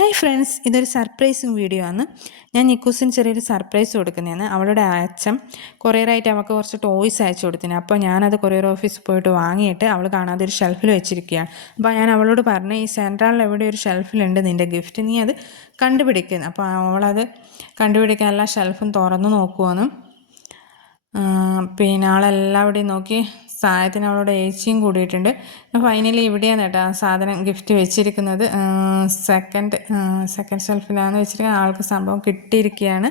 Hi friends, ഇതൊരു surprising video ആണ്. ഞാൻ നിക്കൂസിന് ചെറിയൊരു സർപ്രൈസ് കൊടുക്കുന്നതാണ്. അവളുടെ അച്ഛൻ കൊറിയറായിട്ട് അവൾക്ക് കുറച്ച് ടോയ്സ് അയച്ചു കൊടുത്തിന്. അപ്പോൾ ഞാനത് കൊറിയർ ഓഫീസിൽ പോയിട്ട് വാങ്ങിയിട്ട് അവൾ കാണാതെ ഒരു ഷെൽഫിൽ വെച്ചിരിക്കുകയാണ്. അപ്പോൾ ഞാൻ അവളോട് പറഞ്ഞു, ഈ സെൻട്രലിൽ എവിടെ ഒരു ഷെൽഫിലുണ്ട് നിൻ്റെ ഗിഫ്റ്റ്, നീ അത് കണ്ടുപിടിക്കുന്നു. അപ്പോൾ അവളത് കണ്ടുപിടിക്കാൻ എല്ലാ ഷെൽഫും തുറന്നു നോക്കുവാണ്. പിന്നെ ആളെല്ലാവിടെയും നോക്കി. സാധനത്തിന് അവളോട് ഏച്ചിയും കൂടിയിട്ടുണ്ട്. ഫൈനലി ഇവിടെയാണ് കേട്ടോ ആ സാധനം ഗിഫ്റ്റ് വെച്ചിരിക്കുന്നത്. സെക്കൻഡ് ഷെൽഫിലാണ് വെച്ചിരിക്കുന്നത്. ആൾക്ക് സംഭവം കിട്ടിയിരിക്കുകയാണ്.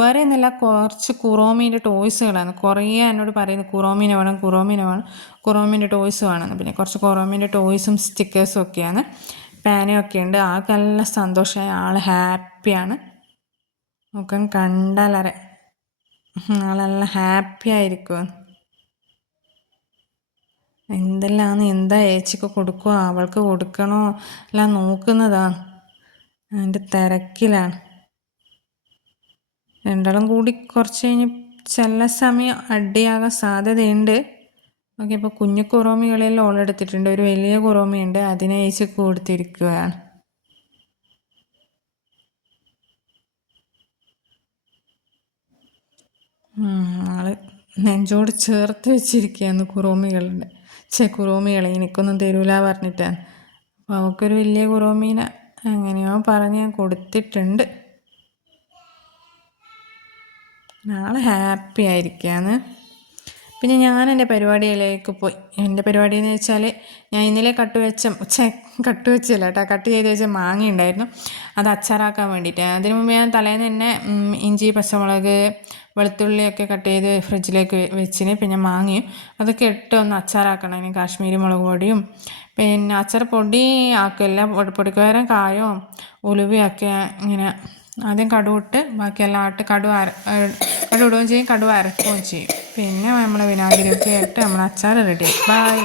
വേറെ ഒന്നുമില്ല, കുറച്ച് കുറോമീൻ്റെ ടോയ്സുകളാണ്. കുറേ എന്നോട് പറയുന്നത് കുറോമീനെ വേണം, കുറോമീൻ്റെ ടോയ്സ് വേണമെന്ന്. പിന്നെ കുറച്ച് കുറോമീൻ്റെ ടോയ്സും സ്റ്റിക്കേഴ്സും ഒക്കെയാണ്. പാനയൊക്കെ ഉണ്ട്. ആൾക്ക് നല്ല സന്തോഷമായി, ആൾ ഹാപ്പിയാണ്. നോക്കാൻ കണ്ടാലറെ ആളെല്ലാം ഹാപ്പി ആയിരിക്കും. എന്താ ഏച്ചിക്ക് കൊടുക്കുമോ, അവൾക്ക് കൊടുക്കണോ എല്ലാം നോക്കുന്നതാണ്. അതിൻ്റെ തിരക്കിലാണ്. രണ്ടാളും കൂടി കുറച്ച് കഴിഞ്ഞ് ചില സമയം അടിയാകാൻ സാധ്യതയുണ്ട്. ഓക്കെ, ഇപ്പോൾ കുഞ്ഞു കുറോമികളെല്ലാം ഓളെടുത്തിട്ടുണ്ട്. ഒരു വലിയ കുറോമിയുണ്ട്, അതിനെ ഏച്ചിക്ക് കൊടുത്തിരിക്കുകയാണ്. ആള് നെഞ്ചോട് ചേർത്ത് വെച്ചിരിക്കുകയാണ് കുറോമികളെ എനിക്കൊന്നും തരൂല പറഞ്ഞിട്ടാണ്. അപ്പോൾ അവൾക്കൊരു വലിയ കുറോമീനെ എങ്ങനെയോ പറഞ്ഞ് ഞാൻ കൊടുത്തിട്ടുണ്ട്. നാളെ ഹാപ്പി ആയിരിക്കുകയാണ്. പിന്നെ ഞാൻ എൻ്റെ പരിപാടിയിലേക്ക് പോയി. എൻ്റെ പരിപാടി എന്ന് വെച്ചാൽ, ഞാൻ ഇന്നലെ കട്ട് വെച്ചല്ല കേട്ടോ, കട്ട് ചെയ്ത് വെച്ച മാങ്ങ ഉണ്ടായിരുന്നു. അത് അച്ചാറാക്കാൻ വേണ്ടിയിട്ട്. അതിന് മുമ്പ് ഞാൻ തലേന്ന് തന്നെ ഇഞ്ചി, പച്ചമുളക്, വെളുത്തുള്ളിയൊക്കെ കട്ട് ചെയ്ത് ഫ്രിഡ്ജിലേക്ക് വെച്ചിന്. പിന്നെ മാങ്ങയും അതൊക്കെ ഒന്ന് അച്ചാറാക്കണം. അതിന് കാശ്മീരി മുളക് പൊടിയും പിന്നെ അച്ചാർ പൊടി ആക്കില്ല, പൊടിക്ക് പകരം കായവും ഉലുവയൊക്കെ ഇങ്ങനെ ആദ്യം കടുവിട്ട് ബാക്കിയെല്ലാം ആട്ട് കടുവിടുകയും ചെയ്യും, കടുവ അരക്കുകയും ചെയ്യും. പിന്നെ നമ്മൾ വിനാഗിരിയൊക്കെ ഇട്ട് നമ്മൾ അച്ചാർ റെഡി. ബൈ.